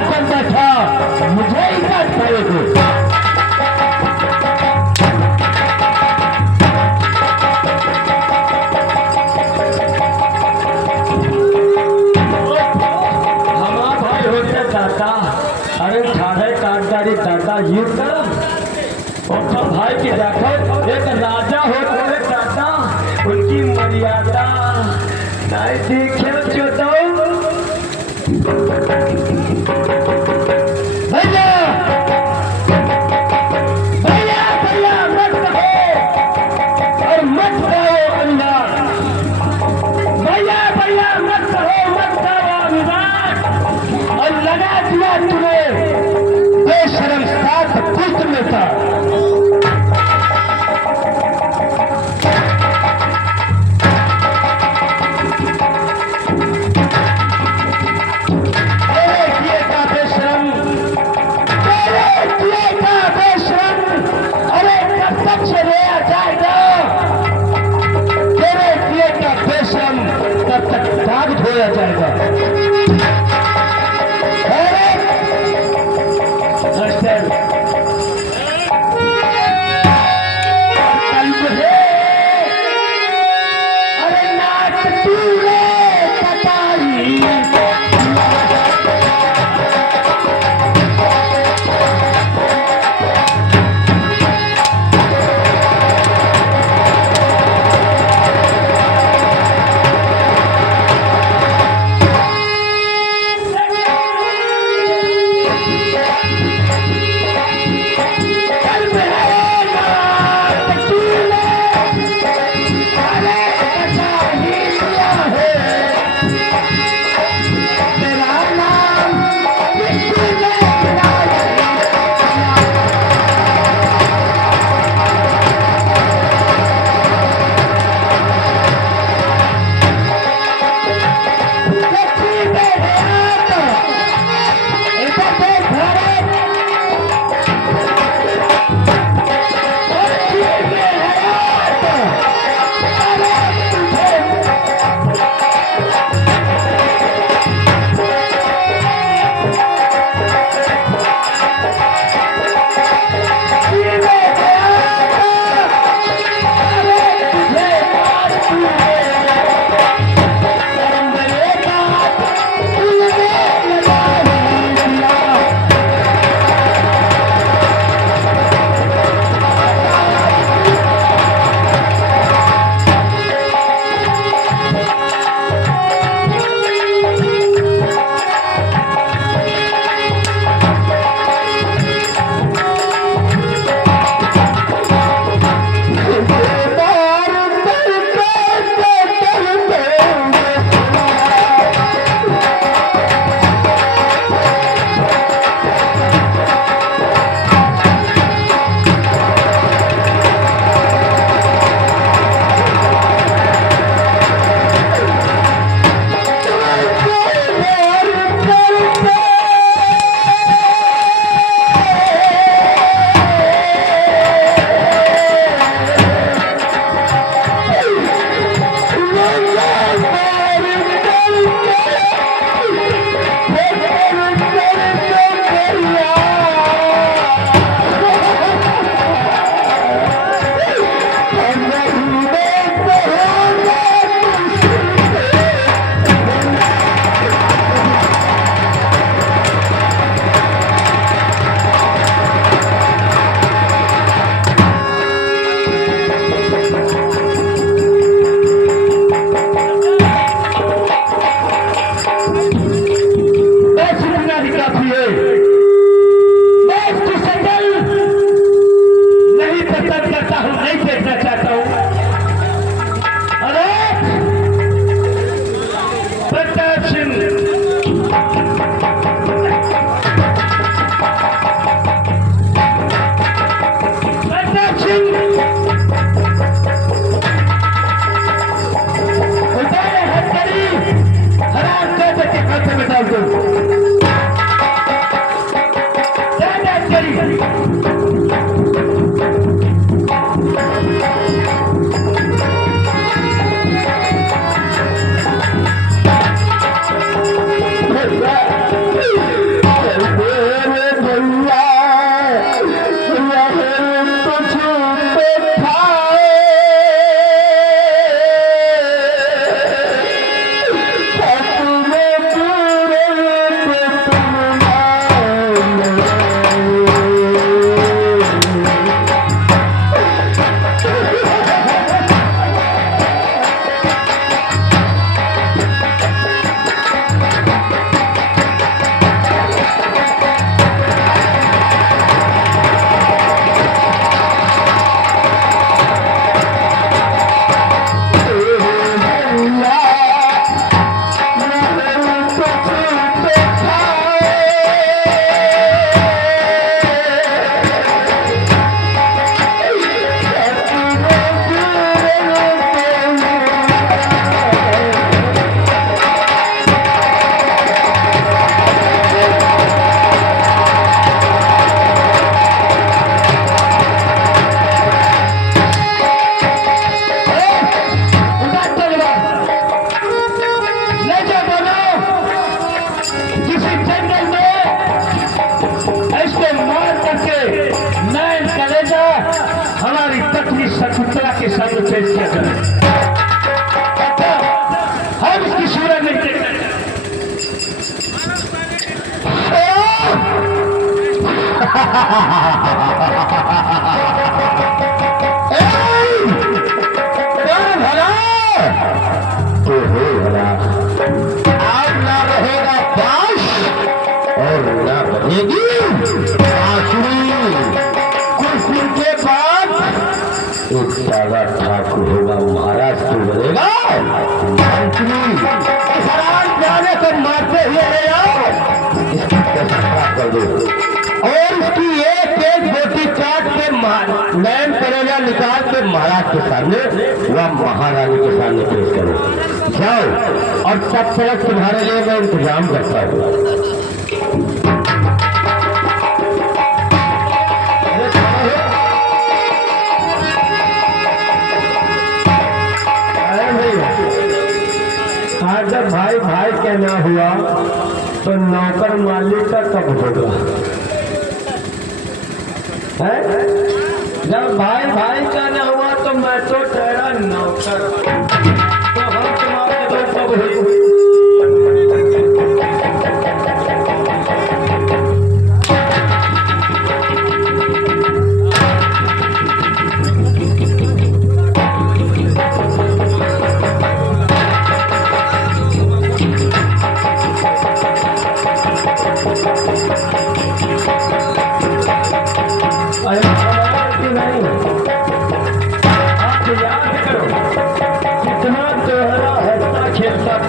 नाक बन बैठा, मुझे ही काट पाएगी। हमारा भाई हो गया दादा। अरे ठाड़े काटदारी दादा ये कर और भाई की देखो, एक राजा हो गए दादा, उनकी मर्यादा नहीं देखे जो दो। भैया भैया भैया मत कहो और मत कहो अनुवाद। भैया भैया मत कहो, मत कहो अनुवाद। और लगा दिया तुम्हें बेशरम साथ पुत्र में था। दाग धोया जाएगा। अरे नाच तूने कटाई, शकुंतला के सामने पेश किया जाए। हम इसकी सूरत नहीं देख रहे। तो हो भला आज ना रहेगा बाश और ना बनेगी बांसुरी। कुछ दिन के बाद एक ताजा ठाकुर होगा, महाराज तो बनेगा बांसुरी। जाने को मारते हुए ले आओ, इसकी तस्वीर कर दो और इसकी एक एक बोटी काट के नैन करेगा निकाल के महाराज के सामने वह महारानी के सामने पेश करो। जाओ और सब तरफ तुम्हारे लिए मैं इंतजाम करता हूँ। आज जब भाई भाई कहना हुआ तो नौकर मालिक का कब होगा? है? जब भाई भाई कहना हुआ तो मैं तो तेरा नौकर, तो हम तुम्हारे दो कब हुई?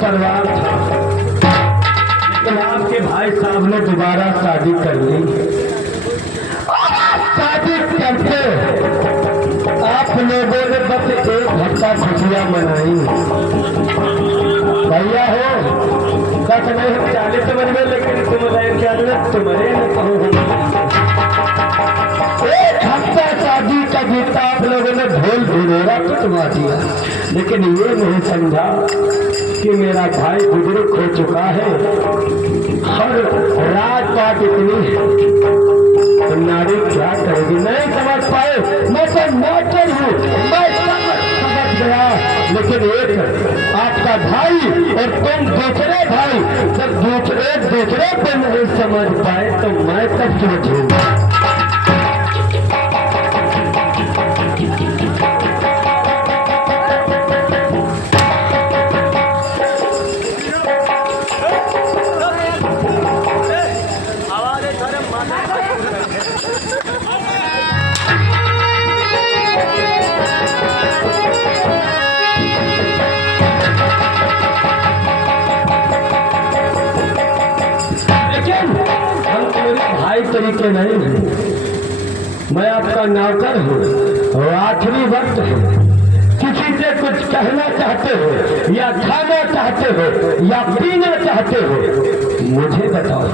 परिवार था, लेकिन आपके भाई साहब ने दोबारा शादी कर ली। शादी करके आप लोगों ने बस एक हफ्ता खुशियां मनाई। भैया हो सच नहीं, हम 40 उम्र में, लेकिन तुम तुम्हारे में कहूँ एक हफ्ता शादी का बीता आप लोगों ने ढोल ढिढोरा कुटवा दिया, लेकिन ये नहीं समझा कि मेरा भाई बुजुर्ग हो चुका है और रात बात इतनी है तो नारी क्या करेगी? नहीं समझ पाए। मैं तो नौकर हूँ, मैं समझ गया, लेकिन एक आपका भाई और तुम दूसरे भाई जब दूसरे पे नहीं समझ पाए तो मैं तब समझूंगा। तरीके नहीं है, मैं आपका नौकर हूँ और आखिरी वक्त है। किसी से कुछ कहना चाहते हो या खाना चाहते हो या पीना चाहते हो, मुझे बताओ।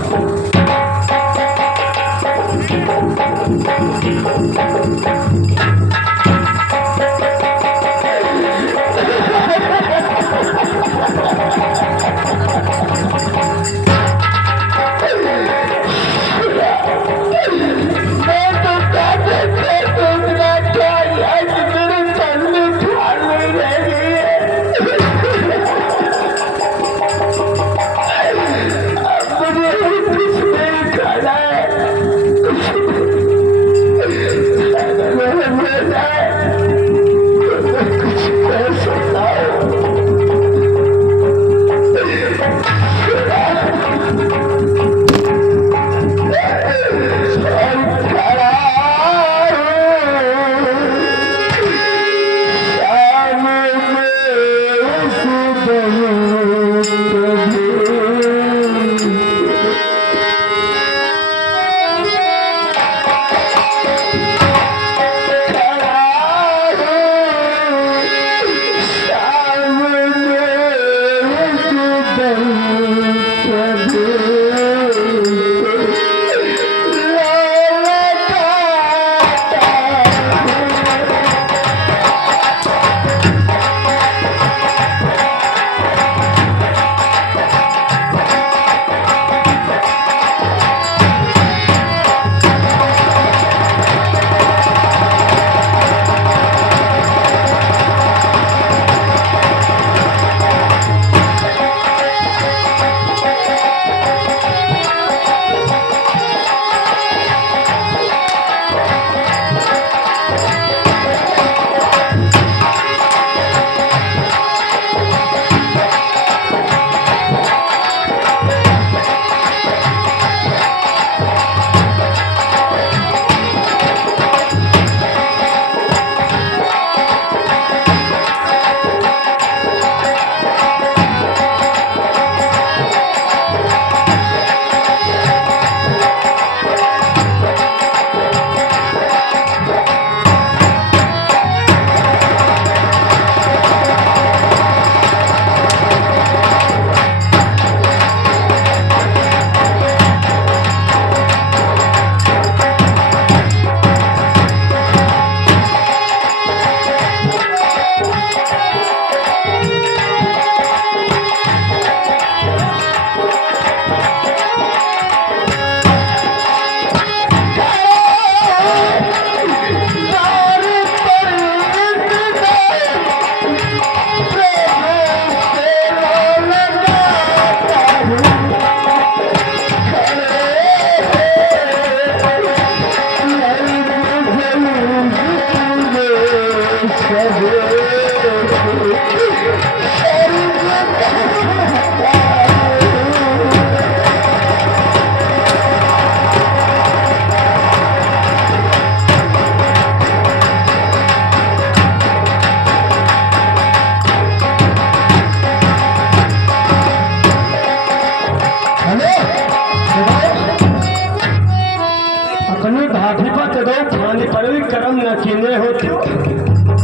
अपनी भाभी पर तो खाने पर भी कर्म न किने होते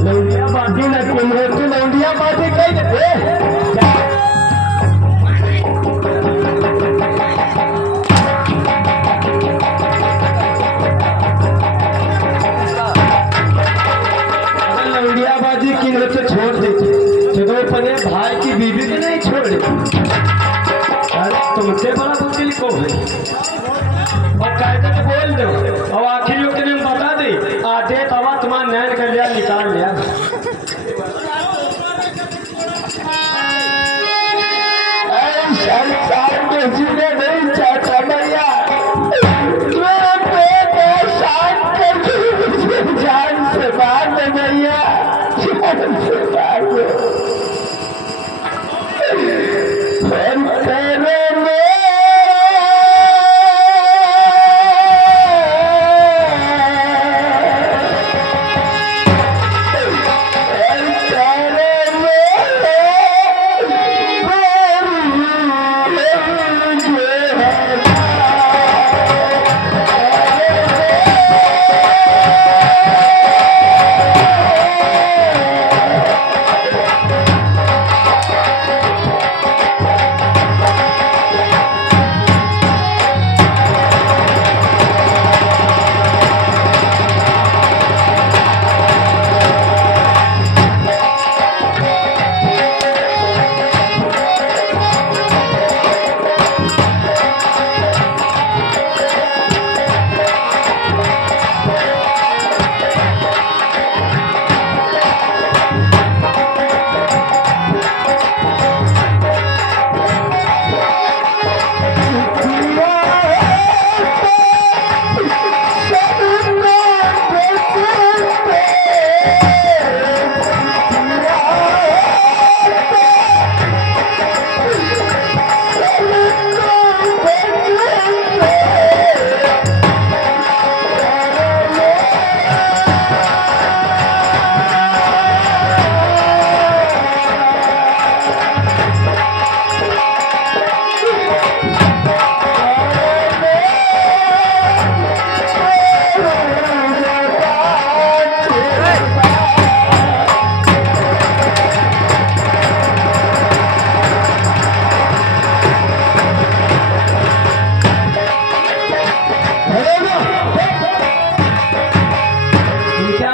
लौंडिया बाटी न किने होते लौंडिया बाटी कही दे लौंडिया बाजी किन होते छोड़ देते तो अपने भाई की बीवी भी नहीं छोड़ देती। अरे तुमसे बड़ा वकील को है और कायदे में बोल दो और आखिर लोग ने बता दी आधे तवा तुम्हारा नैन कर लिया निकाल लिया। संसार में जीने नहीं चाहता भैया जान से बाहर में भैया जान से बाहर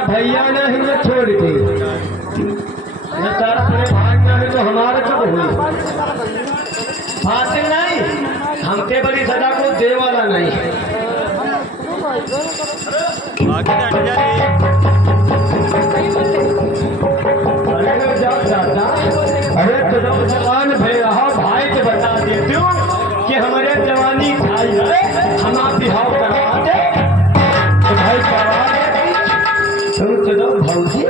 भैया ने हिम्मत छोड़ दी अपने भागना है तो हमारे कब हुई फांसी नहीं हमके बड़ी सजा को दे वाला नहीं। अरे तो जवान भाई के बता देती हूँ कि हमारे जवानी खाई है हम आप बिहाव करवा दे तो भाई करवा दे तुम चलो भौजी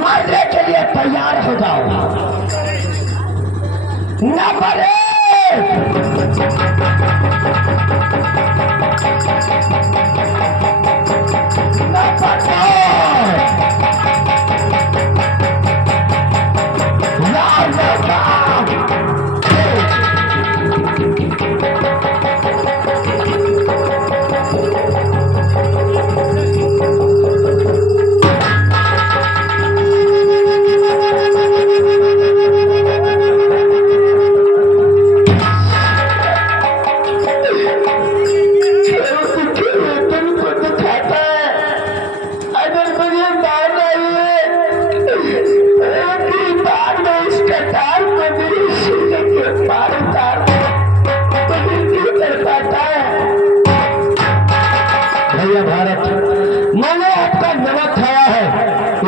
मरने के लिए तैयार हो जाओ न मरे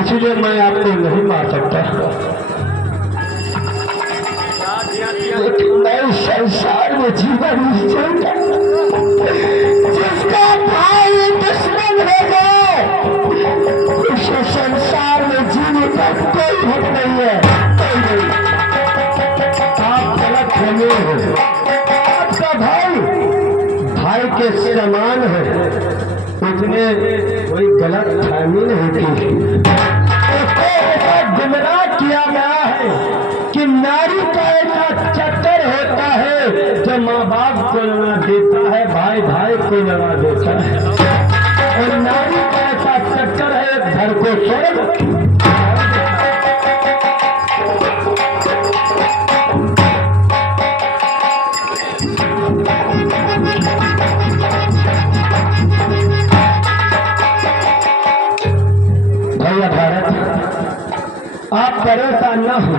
इसलिए मैं आपको नहीं मार सकता लेकिन मैं संसार में जीवन जिसका भाई दुश्मन हो गए उसे संसार में जीने का कोई हक नहीं है। आप गलत फहमी हो आपका भाई के समान है उसने कोई गलत फहमी नहीं की। गुमराह किया गया है कि कि नारी का ऐसा चक्कर होता है जो माँ बाप को लड़ा देता है, भाई भाई को लड़ा देता है। और नारी का ऐसा चक्कर है घर को स्वर्ग। भैया भारत, आप परेशान न हो।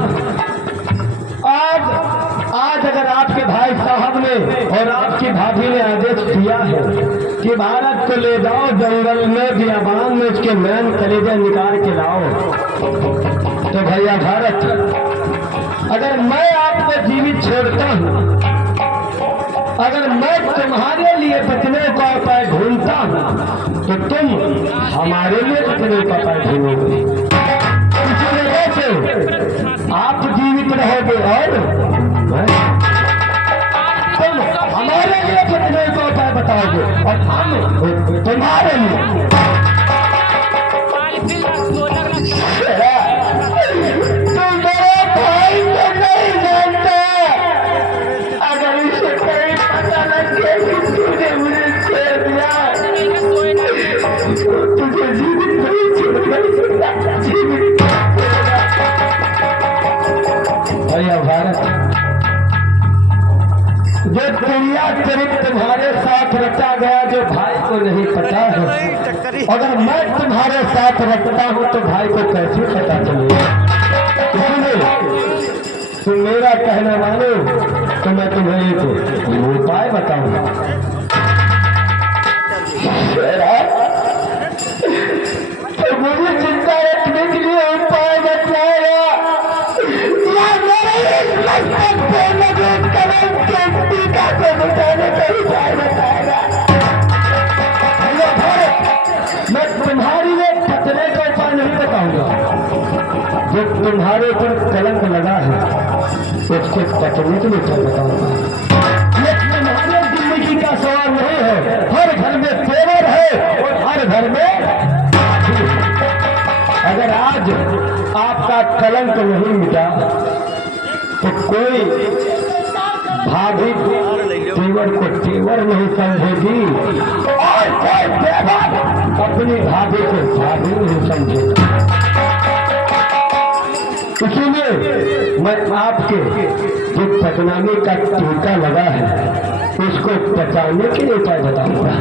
आज अगर आपके भाई साहब ने और आपकी भाभी ने आदेश दिया है कि भारत को ले जाओ जंगल में, बियाबान में, उसके मैन कलेजा निकाल के लाओ, तो भैया भारत, अगर मैं आपको जीवित छोड़ता हूँ, अगर मैं तुम्हारे लिए बचने का उपाय ढूंढता हूँ, तो तुम हमारे लिए बचने का उपाय ढूंढोगे। इसी वजह से आप जीवित रहोगे और तुम हमारे लिए बचने का उपाय बताओगे और हम तुम्हारे लिए। तुम मेरे भाई को नहीं जानते। अगर इसे कहीं पता लग गया कि तूने मुझे छेड़ दिया, तुझे जीवित नहीं छोड़ेगा, जीवित। भैया भारत, जो दुनिया चरित्र तुम्हारे साथ रचा गया, जो भाई को नहीं पता है, अगर मैं तुम्हारे साथ रखता हूं तो भाई को कैसे पता चलेगा? इसलिए तुम मेरा कहना मानो तो मैं तुम्हें एक उपाय बताऊंगा। तो मुझे चिंता रखने के लिए उपाय बताया या को बताने का उपाय बताएगा? मैं तुम्हारी लिए बचने का उपाय नहीं बताऊंगा। जो तुम्हारे ऊपर कलंक लगा है उसके बचने के लिए क्या बताऊंगा? ये तुम्हारे जिंदगी का सवाल नहीं है। हर घर में तेवर है और हर घर में, अगर आज आपका कलंक नहीं मिटा तो कोई भाभी तेवर को तेवर नहीं समझेगी और कोई तेवर अपनी भाभी को भाभी नहीं समझेगा। इसीलिए मैं आपके जो बदनामी का टीका लगा है उसको बचाने के लिए उपाय बताऊंगा।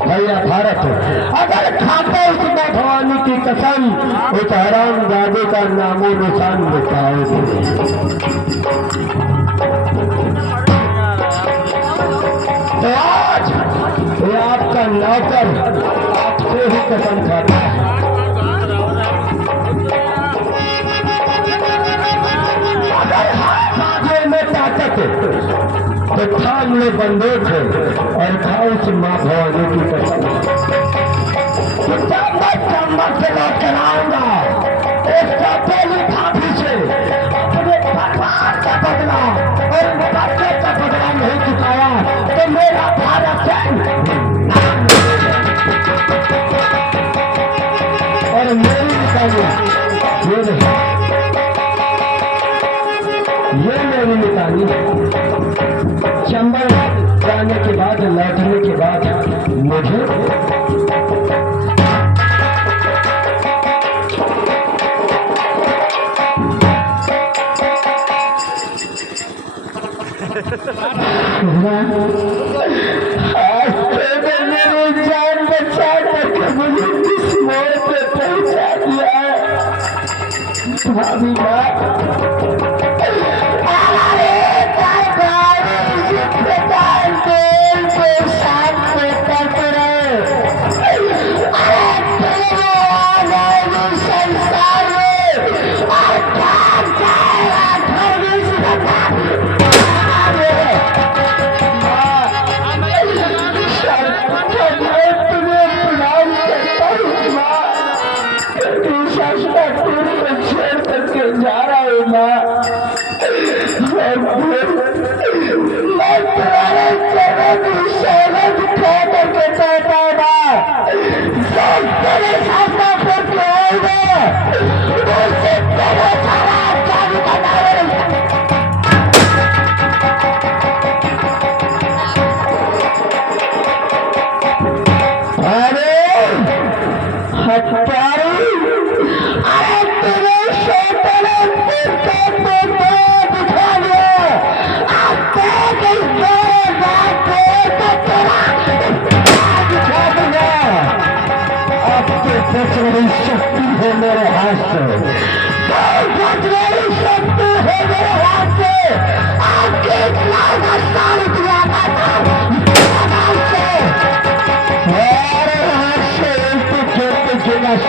भैया भारत, अगर खाते उस माँ भवानी की कसम, उस हराम दादे का नामो निशान बताओगे। तो आज ये आपका नौकर आपसे ही कसम खाता है। अगर हाथ में ताकत तो थाम में बंदूक है और खाओ उस माँ भवानी की कसम। चम्मच से बात कराऊंगा उसका पहली भाभी से अपने भगवान का बदला और बच्चे का बदला नहीं चुकाया तो मेरा भारत और मेरी निशानी ये नहीं, ये मेरी निशानी चंबल जाने के बाद, लौटने के बाद मुझे मेरी जान बचा करके मुझे किस मोड़ पे पहुंचा दिया भाभी संसार में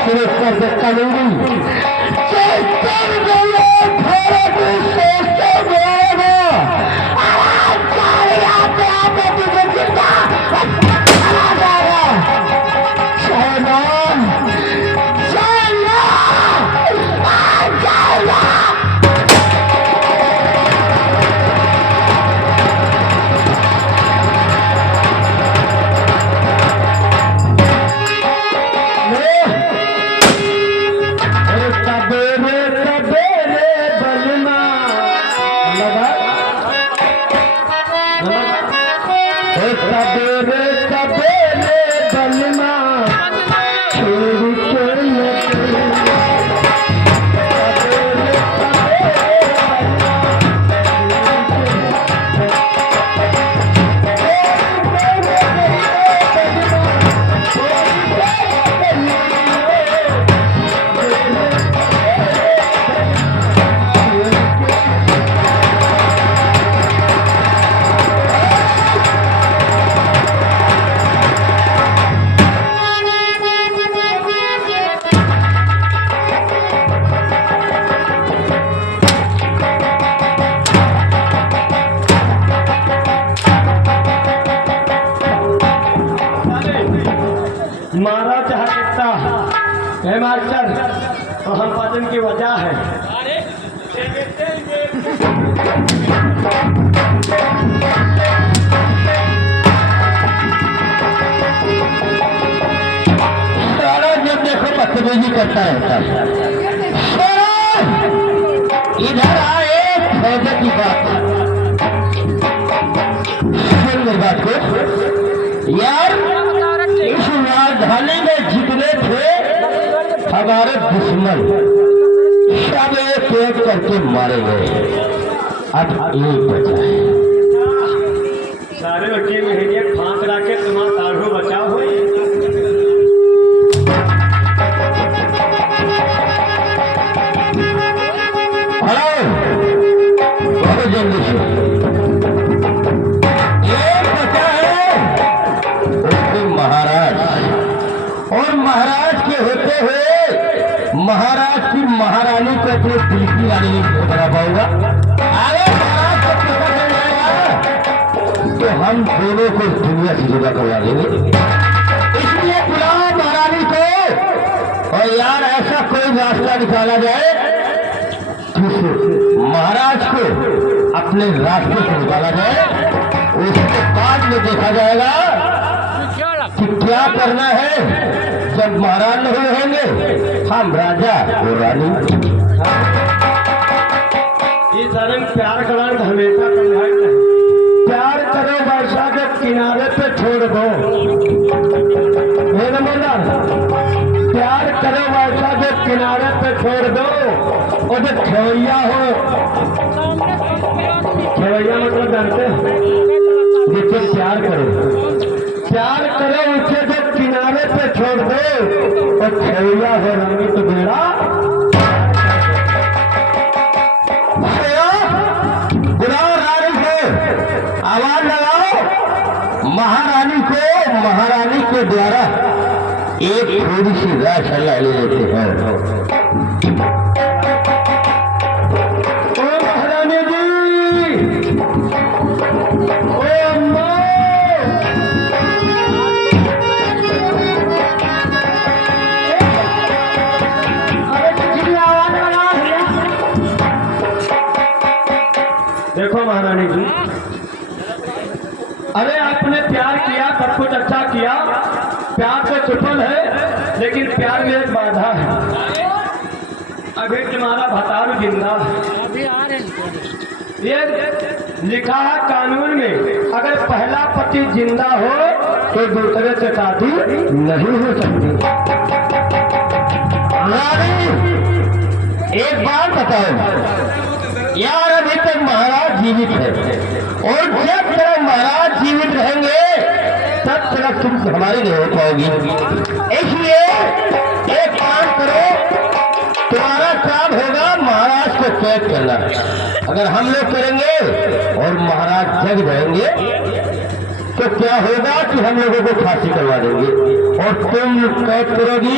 सुरक्षा से कानूनी मारा चाहे कितना है मास्टर, तो हम वजन की वजह है। सारा जब देखो बदतमीजी करता रहता है। इधर आए फायदे की बात, सुन मेरी बात को यार। इस राजधानी में जितने थे हमारे दुश्मन सब एक एक करके मारे गए, अब एक बचा है। सारे बच्चे महीने फांस रखे तुम्हारा साढ़ू बचाव हो। बहुत जल्दी से एक बचा है, उसके महाराज, और महाराज के होते हुए महाराज की महारानी को अपने दिल की रानी नहीं बना पाऊंगा। अरे महाराज को पता चल जाएगा तो हम दोनों को दुनिया से जुदा करवा देंगे। इसलिए बुलाओ महारानी को, और यार ऐसा कोई रास्ता निकाला जाए महाराज को अपने रास्ते से निकाला जाए। उसके बाद में देखा जाएगा कि क्या करना है। जब महाराज नहीं रहेंगे हम राजा और रानी। इस तरह प्यार का रंग हमेशा कन्हाई है। प्यार करो वर्षा के किनारे पे छोड़ दो, प्यार करो वर्षा के किनारे पे छोड़ दो। और जो खेवैया हो, खेवैया मतलब जानते हो, जिससे प्यार करो, प्यार करो उसे जो किनारे पे छोड़ दो। और खेवैया हो रंगी तो बेड़ा बुलाओ रानी को, आवाज लगाओ महारानी को। महारानी के द्वारा एक थोड़ी सी राशा ले लेते हैं। ओ महारानी जी, ओ अम्मा, देखो महारानी जी, अरे आपने प्यार किया, सब कुछ अच्छा किया, प्यार तो सफल है, लेकिन प्यार में एक बाधा है। अभी तुम्हारा भतारू जिंदा है। ये लिखा है कानून में, अगर पहला पति जिंदा हो तो दूसरे से शादी नहीं हो सकती। रानी एक बात बताओ यार, अभी तक महाराज जीवित है, और जब तक महाराज जीवित रहेंगे तब तक तुम हमारी नहीं हो पाओगी। इसलिए एक काम करो, तुम्हारा काम होगा महाराज को कैद करना। अगर हम लोग करेंगे और महाराज जग जाएंगे तो क्या होगा कि हम लोगों को फांसी करवा देंगे और तुम कैद करोगी,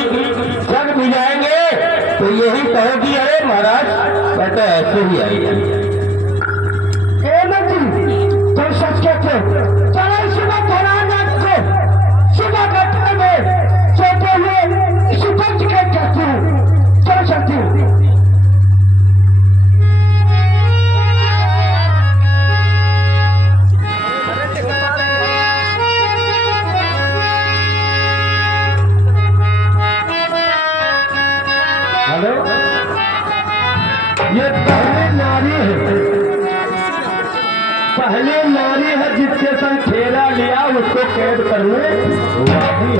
जग भी जाएंगे तो यही कहोगी अरे महाराज मैं तो ऐसे ही आई थी। तुम सच कहते हो। चलो सुबह धरानाथ को सुबह घटना में सोते हुए सुबह टिकट कहती हूँ। चलो चलती हूँ। हेलो, ये पहले नारी है जिसके संग ठेला लिया उसको कैद करने वादी